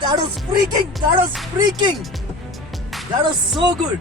That was freaking! That was freaking! That was so good!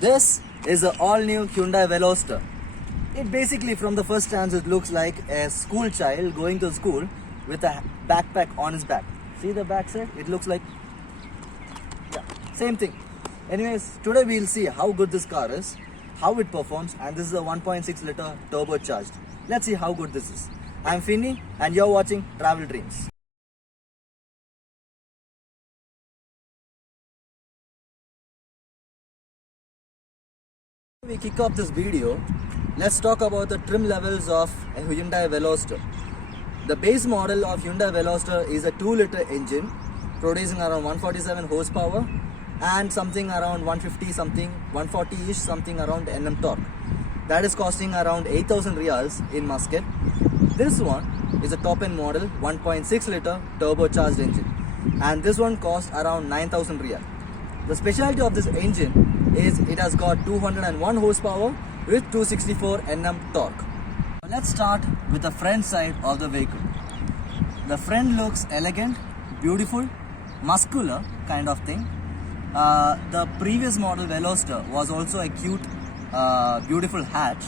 This is an all-new Hyundai Veloster. It basically, from the first glance, it looks like a school child going to school with a backpack on his back. See the back side? It looks like, yeah, same thing. Anyways, today we'll see how good this car is, how it performs, and this is a 1.6 liter turbocharged. Let's see how good this is. I'm Finny and you're watching Travel Dreams. We kick off this video, let's talk about the trim levels of a Hyundai Veloster. The base model of Hyundai Veloster is a 2 liter engine producing around 147 horsepower and something around 150 something, 140 ish something around Nm torque. That is costing around 8,000 riyals in Muscat. This one is a top end model 1.6 liter turbocharged engine and this one costs around 9,000 riyal. The specialty of this engine is it has got 201 horsepower with 264 Nm torque. Let's start with the front side of the vehicle. The front looks elegant, beautiful, muscular kind of thing. The previous model Veloster was also a cute, beautiful hatch,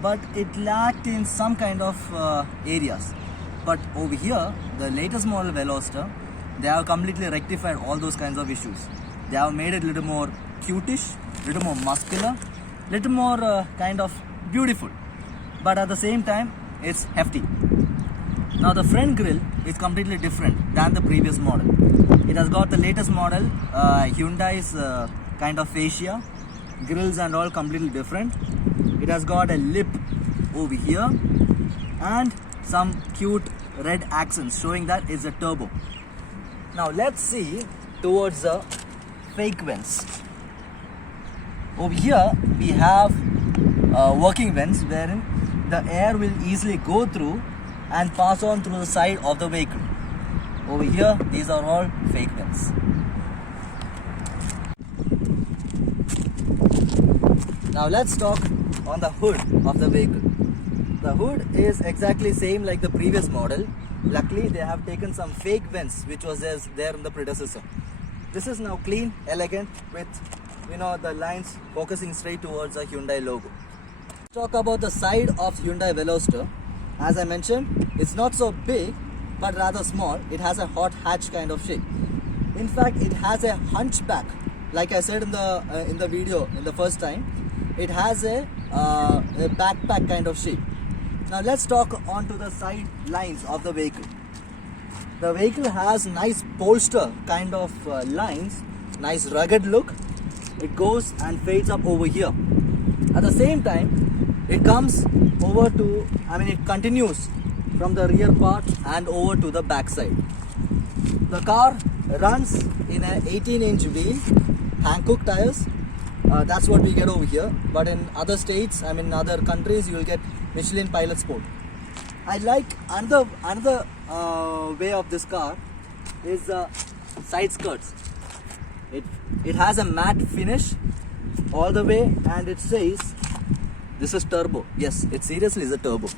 but it lacked in some kind of areas. But over here, the latest model Veloster, they have completely rectified all those kinds of issues. They have made it a little more cutish, little more muscular, little more kind of beautiful, but at the same time it's hefty. Now the front grille is completely different than the previous model. It has got the latest model Hyundai's kind of fascia, grills and all completely different. It has got a lip over here and some cute red accents showing that it's a turbo. Now let's see towards the fake vents. Over here we have working vents wherein the air will easily go through and pass on through the side of the vehicle. Over here these are all fake vents. Now let's talk on the hood of the vehicle. The hood is exactly same like the previous model. Luckily they have taken some fake vents which was there in the predecessor. This is now clean, elegant with the lines focusing straight towards the Hyundai logo. Let's talk about the side of Hyundai Veloster. As I mentioned, it's not so big but rather small. It has a hot hatch kind of shape. In fact, it has a hunchback. Like I said in the video in the first time, it has a backpack kind of shape. Now let's talk onto the side lines of the vehicle. The vehicle has nice bolster kind of lines, nice rugged look. It goes and fades up over here. At the same time, it comes over to, it continues from the rear part and over to the back side. The car runs in an 18-inch wheel, Hankook tires. That's what we get over here. But in other states, other countries, you will get Michelin Pilot Sport. I like another way of this car is the side skirts. It has a matte finish all the way and it says this is turbo. Yes, it seriously is a turbo.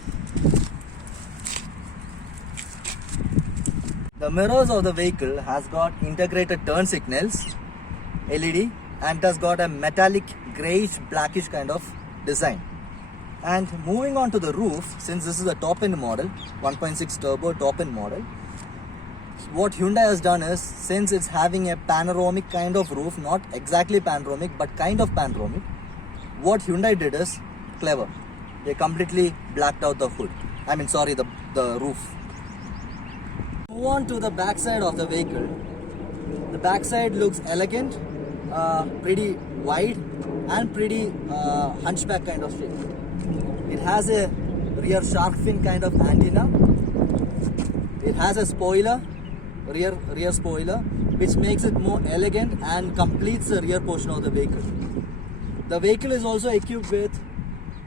The mirrors of the vehicle has got integrated turn signals, LED, and it has got a metallic grayish blackish kind of design. And moving on to the roof, since this is a top-end model, 1.6 turbo top-end model, what Hyundai has done is, since it's having a panoramic kind of roof, not exactly panoramic, but kind of panoramic, what Hyundai did is clever. They completely blacked out the hood. The roof. Move on to the back side of the vehicle. The back side looks elegant, pretty wide, and pretty hunchback kind of shape. It has a rear shark fin kind of antenna. It has a spoiler, rear spoiler, which makes it more elegant and completes the rear portion of the vehicle. The vehicle is also equipped with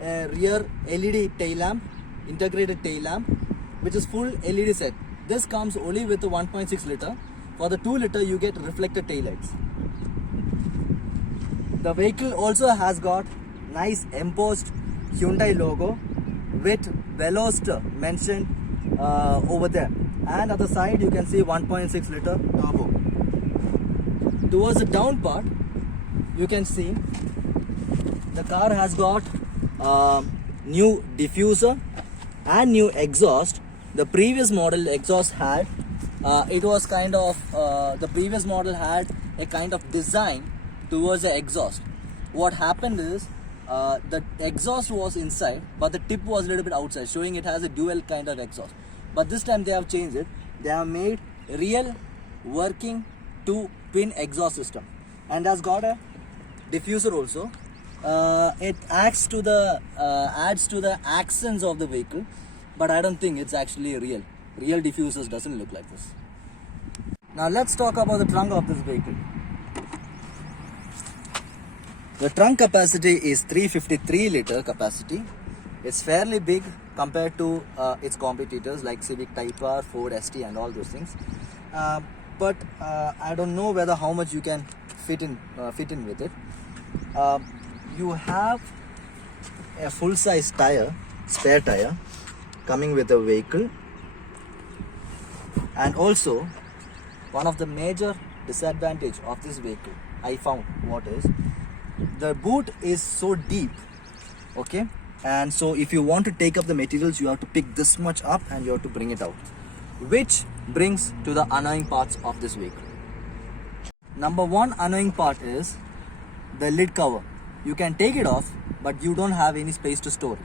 a rear LED tail lamp, integrated tail lamp, which is full LED set. This comes only with the 1.6 liter. For the 2 liter, you get reflector tail lights. The vehicle also has got nice embossed Hyundai logo with Veloster mentioned over there. And at the side, you can see 1.6 liter turbo. Towards the down part, you can see the car has got new diffuser and new exhaust. The previous model exhaust had the previous model had a kind of design towards the exhaust. What happened is the exhaust was inside, but the tip was a little bit outside, showing it has a dual kind of exhaust. But this time they have changed it. They have made real working twin exhaust system, and has got a diffuser also. It adds to the accents of the vehicle, but I don't think it's actually real. Real diffusers doesn't look like this. Now let's talk about the trunk of this vehicle. The trunk capacity is 353 liter capacity. It's fairly big compared to its competitors like Civic Type R, Ford ST and all those things. But I don't know whether how much you can fit in with it. You have a full-size tire, spare tire, coming with the vehicle. And also, one of the major disadvantage of this vehicle, I found, the boot is so deep, okay? And so if you want to take up the materials, you have to pick this much up and you have to bring it out, which brings to the annoying parts of this vehicle. Number one annoying part is the lid cover. You can take it off, but you don't have any space to store it.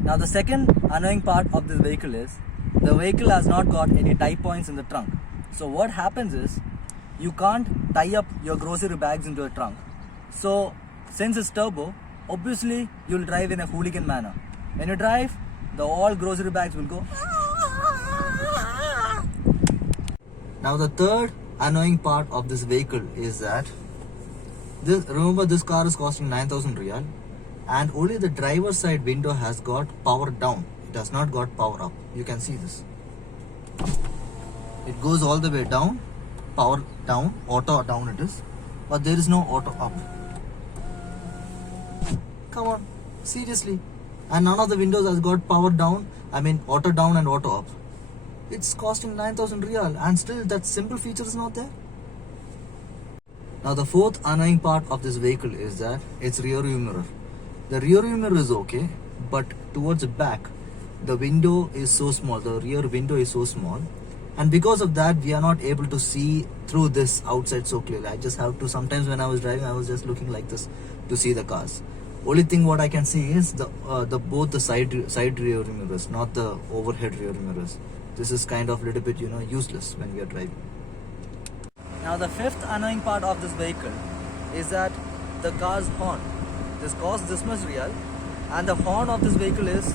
Now the second annoying part of this vehicle is the vehicle has not got any tie points in the trunk. So what happens is you can't tie up your grocery bags into the trunk. So since it's turbo, obviously you'll drive in a hooligan manner. When you drive, all grocery bags will go. Now the third annoying part of this vehicle is that remember this car is costing 9,000 Riyal, and only the driver's side window has got power down. It has not got power up. You can see this. It goes all the way down, power down, auto down it is, but there is no auto up. Come on, seriously. And none of the windows has got power down, auto down and auto up. It's costing 9,000 Riyal and still that simple feature is not there. Now the fourth annoying part of this vehicle is that its rear view mirror. The rear view mirror is okay, but towards the back, the window is so small, the rear window is so small, and because of that we are not able to see through this outside so clearly. I just have to, sometimes when I was driving, I was just looking like this to see the cars. Only thing what I can see is both the side rear mirrors, not the overhead rear mirrors. This is kind of a little bit useless when we are driving. Now the fifth annoying part of this vehicle is that the car's horn. This costs this much Riyal, and the horn of this vehicle is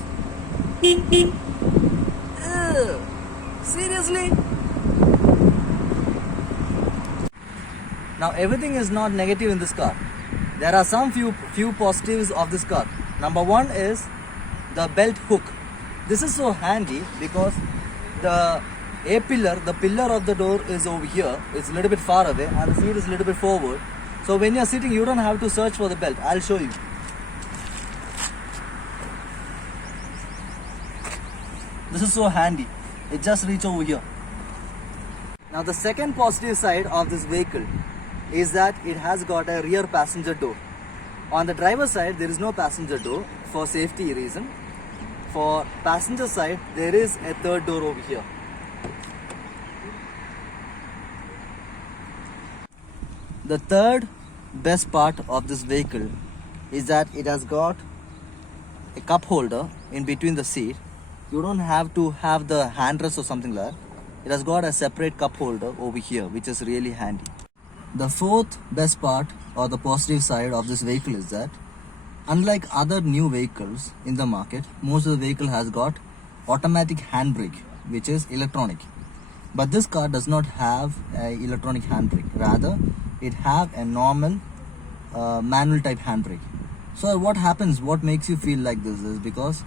seriously. Now everything is not negative in this car. There are some few positives of this car. Number one is the belt hook. This is so handy because the pillar of the door is over here. It's a little bit far away and the seat is a little bit forward. So when you're sitting, you don't have to search for the belt. I'll show you. This is so handy. It just reaches over here. Now the second positive side of this vehicle is that it has got a rear passenger door. On the driver side, there is no passenger door for safety reason. For passenger side, there is a third door over here. The third best part of this vehicle is that it has got a cup holder in between the seat. You don't have to have the handrest or something like that. It has got a separate cup holder over here, which is really handy. The fourth best part or the positive side of this vehicle is that unlike other new vehicles in the market, most of the vehicle has got automatic handbrake, which is electronic. But this car does not have an electronic handbrake. Rather, it have a normal manual type handbrake. So what happens, what makes you feel like this is because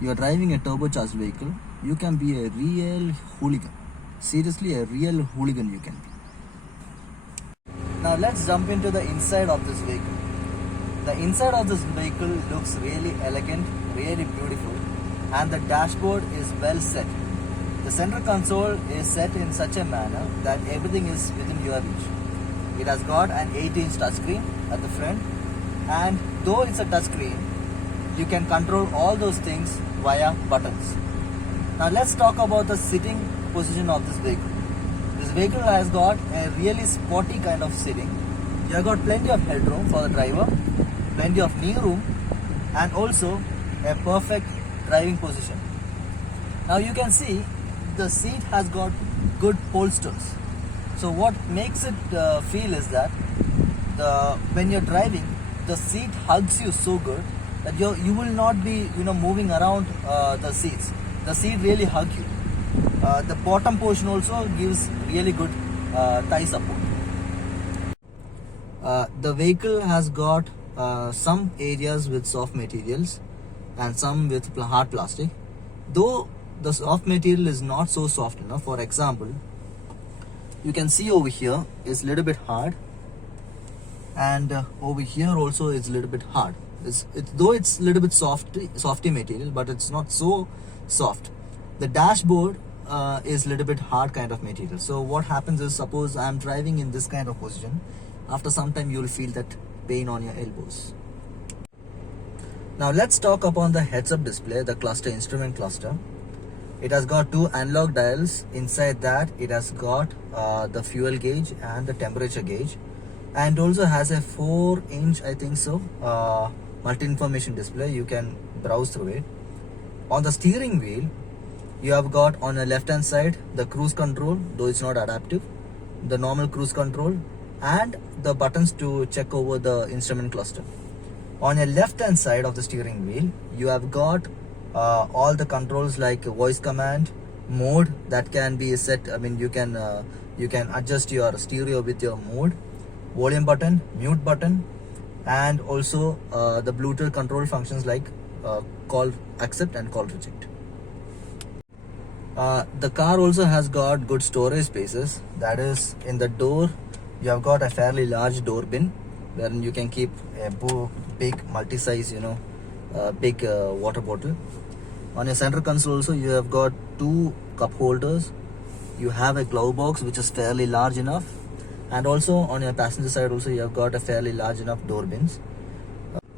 you are driving a turbocharged vehicle, you can be a real hooligan. Seriously, a real hooligan you can be. Now let's jump into the inside of this vehicle. The inside of this vehicle looks really elegant, really beautiful, and the dashboard is well set. The center console is set in such a manner that everything is within your reach. It has got an 8-inch touchscreen at the front, and though it's a touchscreen, you can control all those things via buttons. Now let's talk about the sitting position of this vehicle. This vehicle has got a really sporty kind of sitting. You have got plenty of headroom for the driver, plenty of knee room, and also a perfect driving position. Now you can see the seat has got good bolsters. So what makes it feel is that when you're driving, the seat hugs you so good that you will not be moving around the seats. The seat really hug you. The bottom portion also gives really good thigh support. The vehicle has got some areas with soft materials and some with hard plastic. Though the soft material is not so soft enough. For example, you can see over here is a little bit hard, and over here also is a little bit hard. Though it's a little bit softy material, but it's not so soft. The dashboard is a little bit hard kind of material. So what happens is, suppose I'm driving in this kind of position, after some time you will feel that pain on your elbows. Now let's talk upon the heads-up display, the cluster, instrument cluster. It has got two analog dials. Inside that it has got the fuel gauge and the temperature gauge, and also has a 4-inch, I think so, multi-information display. You can browse through it. On the steering wheel, you have got on the left hand side the cruise control, though it's not adaptive, the normal cruise control, and the buttons to check over the instrument cluster. On your left hand side of the steering wheel, you have got all the controls like voice command, mode that can be set. I mean, you can adjust your stereo with your mode, volume button, mute button, and also the Bluetooth control functions like call accept and call reject. The car also has got good storage spaces. That is, in the door you have got a fairly large door bin wherein you can keep a big multi-size big water bottle. On your center console also you have got two cup holders. You have a glove box which is fairly large enough, and also on your passenger side also you have got a fairly large enough door bins.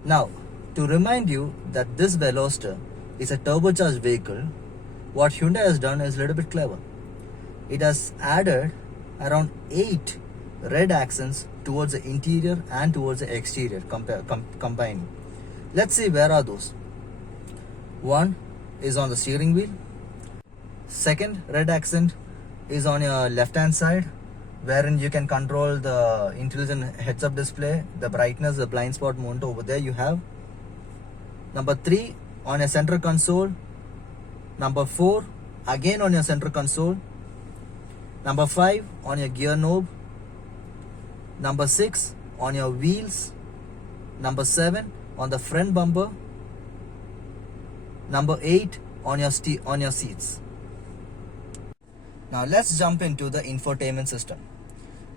Now, to remind you that this Veloster is a turbocharged vehicle, what Hyundai has done is a little bit clever. It has added around 8 red accents towards the interior and towards the exterior combined. Let's see where are those. One is on the steering wheel. Second red accent is on your left hand side, wherein you can control the intelligent heads up display, the brightness, the blind spot monitor. Over there you have. Number 3 on your center console. Number 4 again on your center console. Number 5 on your gear knob. Number 6 on your wheels. Number 7 on the front bumper. Number 8 on your seats. Now let's jump into the infotainment system.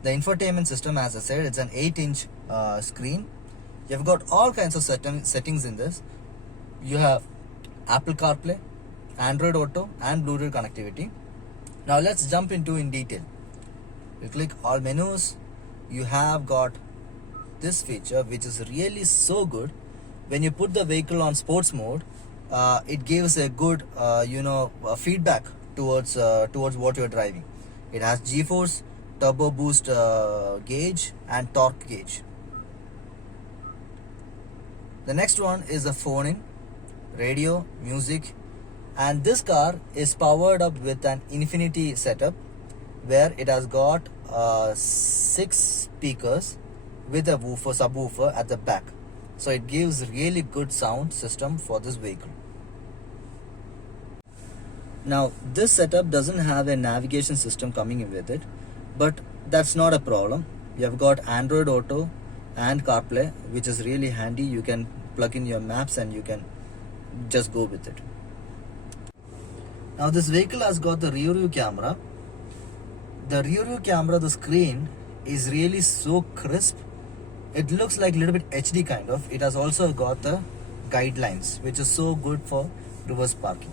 The infotainment system, as I said, it's an 8-inch screen. You've got all kinds of settings in this. You have Apple CarPlay, Android Auto, and Bluetooth connectivity. Now let's jump into in detail. You click all menus. You have got this feature, which is really so good. When you put the vehicle on sports mode, it gives a good feedback towards what you're driving. It has G-force, turbo boost gauge and torque gauge. The next one is the phone in, radio, music, and this car is powered up with an Infinity setup where it has got 6 speakers with a subwoofer at the back. So it gives really good sound system for this vehicle. Now this setup doesn't have a navigation system coming in with it, but that's not a problem. You have got Android Auto and CarPlay, which is really handy. You can plug in your maps and you can just go with it. Now this vehicle has got the rear view camera. The rear view camera, the screen is really so crisp. It looks like a little bit HD kind of. It has also got the guidelines, which is so good for reverse parking.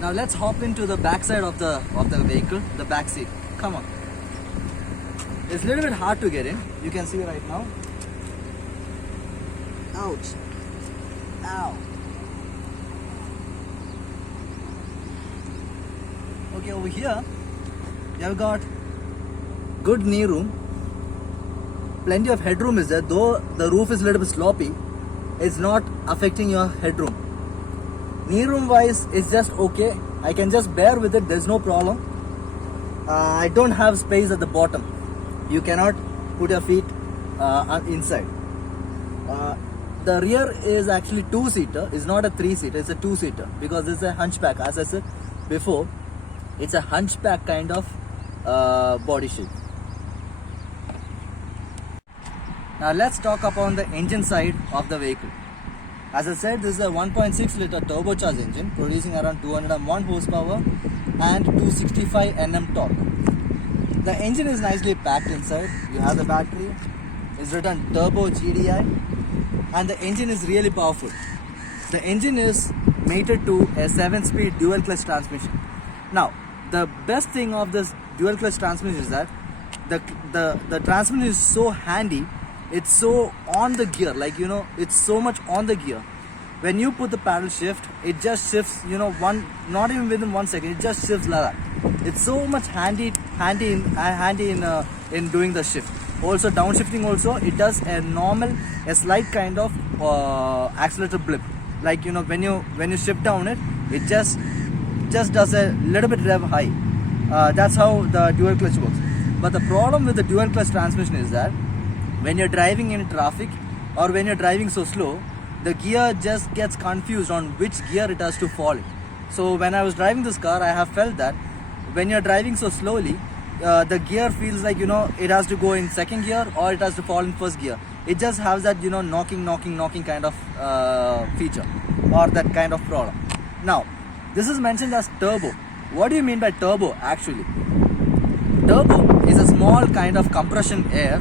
Now let's hop into the back side of the vehicle, the back seat. Come on. It's a little bit hard to get in. You can see right now. Ouch. Ow. Okay, over here you have got good knee room. Plenty of headroom is there, though the roof is a little bit sloppy. It's not affecting your headroom. Knee room wise, it's just okay. I can just bear with it. There's no problem. I don't have space at the bottom. You cannot put your feet inside. The rear is actually 2-seater. It's not a 3-seater. It's a 2-seater because it's a hunchback. As I said before, it's a hunchback kind of body shape. Now let's talk about the engine side of the vehicle. As I said, this is a 1.6 liter turbocharged engine producing around 201 horsepower and 265 Nm torque. The engine is nicely packed inside. You have the battery. It's written Turbo GDI and the engine is really powerful. The engine is mated to a 7-speed dual clutch transmission. Now, the best thing of this dual clutch transmission is that the transmission is so handy. It's so on the gear, like it's so much on the gear. When you put the paddle shift, it just shifts, not even within 1 second, it just shifts like that. It's so much handy in doing the shift. Also downshifting also, it does a slight kind of accelerator blip. Like when you shift down it just does a little bit rev high. That's how the dual clutch works. But the problem with the dual clutch transmission is that when you're driving in traffic or when you're driving so slow, the gear just gets confused on which gear it has to fall in. So when I was driving this car, I have felt that when you're driving so slowly, the gear feels like it has to go in second gear or it has to fall in first gear. It just has that knocking kind of feature or that kind of problem. Now this is mentioned as turbo. What do you mean by turbo actually? Turbo is a small kind of compression air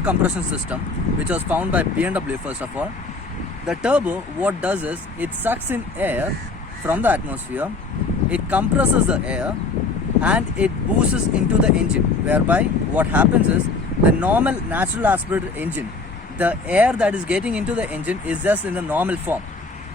compression system which was found by BMW first of all. The turbo, what does is it sucks in air from the atmosphere, it compresses the air and it boosts into the engine, whereby what happens is the normal natural aspirated engine, the air that is getting into the engine is just in the normal form.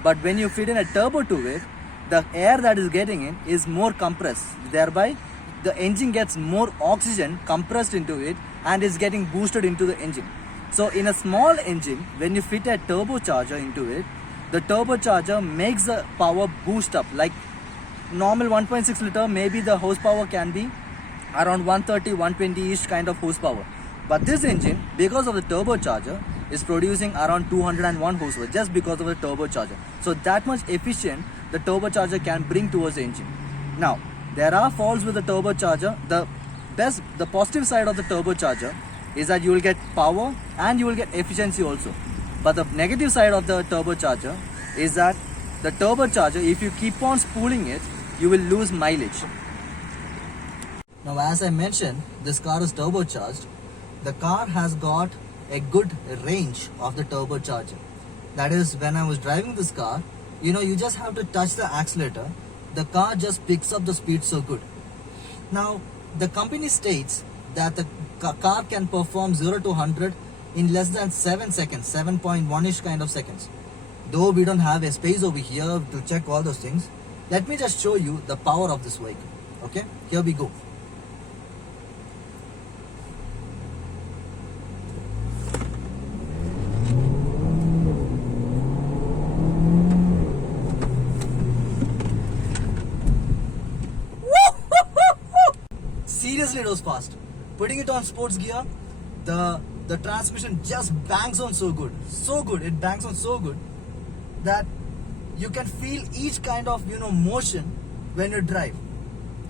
But when you fit in a turbo to it, the air that is getting in is more compressed, thereby the engine gets more oxygen compressed into it and is getting boosted into the engine. So in a small engine, when you fit a turbocharger into it, the turbocharger makes the power boost up. Like normal 1.6 liter, maybe the horsepower can be around 130, 120-ish kind of horsepower. But this engine, because of the turbocharger, is producing around 201 horsepower just because of the turbocharger. So that much efficient the turbocharger can bring towards the engine. Now, there are faults with the turbocharger. The positive side of the turbocharger is that you will get power and you will get efficiency also. But the negative side of the turbocharger is that the turbocharger, if you keep on spooling it, you will lose mileage. Now, as I mentioned, this car is turbocharged. The car has got a good range of the turbocharger. That is, when I was driving this car, you just have to touch the accelerator. The car just picks up the speed so good. Now, the company states that the car can perform 0 to 100 in less than 7 seconds, 7.1ish kind of seconds. Though we don't have a space over here to check all those things, let me just show you the power of this vehicle. Okay, here we go. Seriously, it was fast. Putting it on sports gear, the transmission just bangs on so good. It bangs on so good that you can feel each kind of motion when you drive.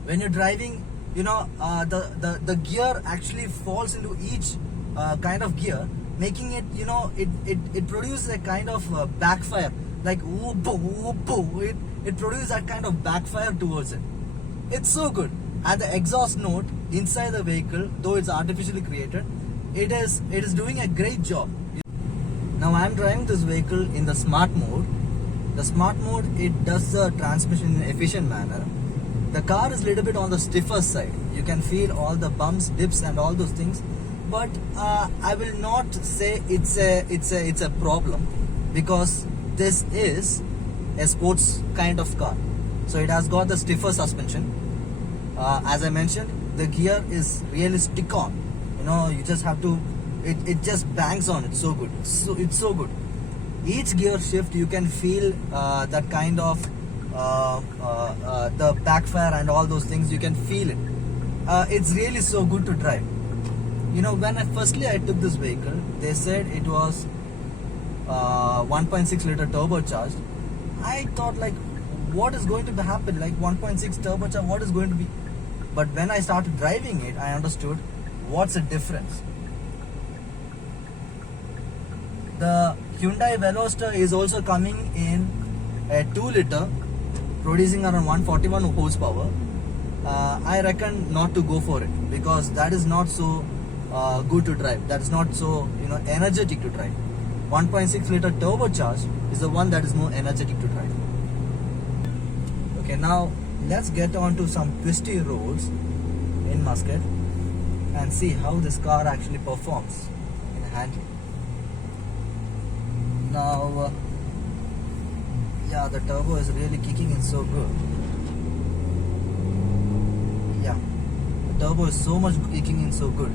When you're driving, the gear actually falls into each kind of gear, making it it produces a kind of backfire, like whoop, whoop, whoop. It produces that kind of backfire towards it. It's so good. And the exhaust note inside the vehicle, though it's artificially created, it is doing a great job. Now I'm driving this vehicle in the smart mode. The smart mode, it does the transmission in an efficient manner. The car is a little bit on the stiffer side. You can feel all the bumps, dips and all those things. But I will not say it's a problem, because this is a sports kind of car. So it has got the stiffer suspension. As I mentioned, the gear is really stick on. You just have to, it just bangs on. It's so good. It's so good. Each gear shift, you can feel that kind of the backfire and all those things. You can feel it. It's really so good to drive. When I took this vehicle, they said it was 1.6 liter turbocharged. I thought, like, what is going to happen? Like 1.6 turbocharged, what is going to be? But when I started driving it, I understood what's the difference. The Hyundai Veloster is also coming in a 2 liter, producing around 141 horsepower. I reckon not to go for it, because that is not so good to drive. That is not so energetic to drive. 1.6 liter turbocharged is the one that is more energetic to drive. Okay, now let's get on to some twisty roads in Muscat and see how this car actually performs in handling. Now, yeah, the turbo is really kicking in so good. Yeah, the turbo is so much kicking in so good.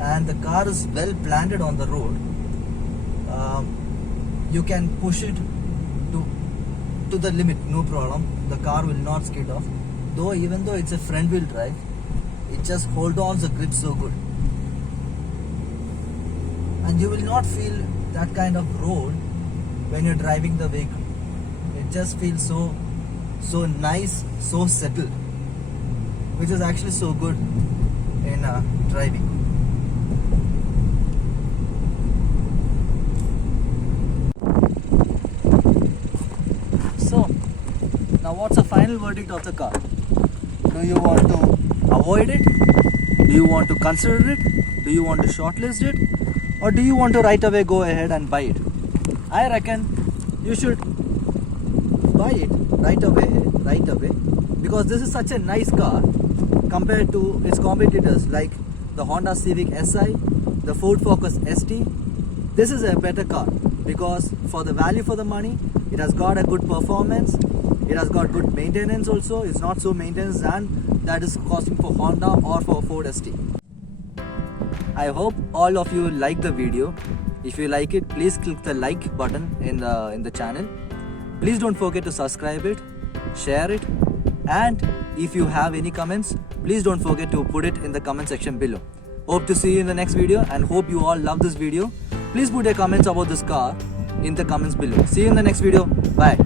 And the car is well planted on the road. You can push it to the limit, no problem. The car will not skid off. Even though it's a front wheel drive, it just holds on the grip so good. And you will not feel that kind of roll when you're driving the vehicle. It just feels so nice, so settled, which is actually so good in driving. So, now what's the final verdict of the car? Do you want to avoid it? Do you want to consider it? Do you want to shortlist it? Or do you want to right away go ahead and buy it? I reckon you should buy it right away, because this is such a nice car compared to its competitors like the Honda Civic Si, the Ford Focus ST. This is a better car because for the value for the money, it has got a good performance, it has got good maintenance also. It's not so maintenance than that is costing for Honda or for Ford ST. I hope all of you like the video. If you like it, please click the like button in the channel. Please don't forget to subscribe it, share it, and if you have any comments, please don't forget to put it in the comment section below. Hope to see you in the next video and hope you all love this video. Please put your comments about this car in the comments below. See you in the next video. Bye.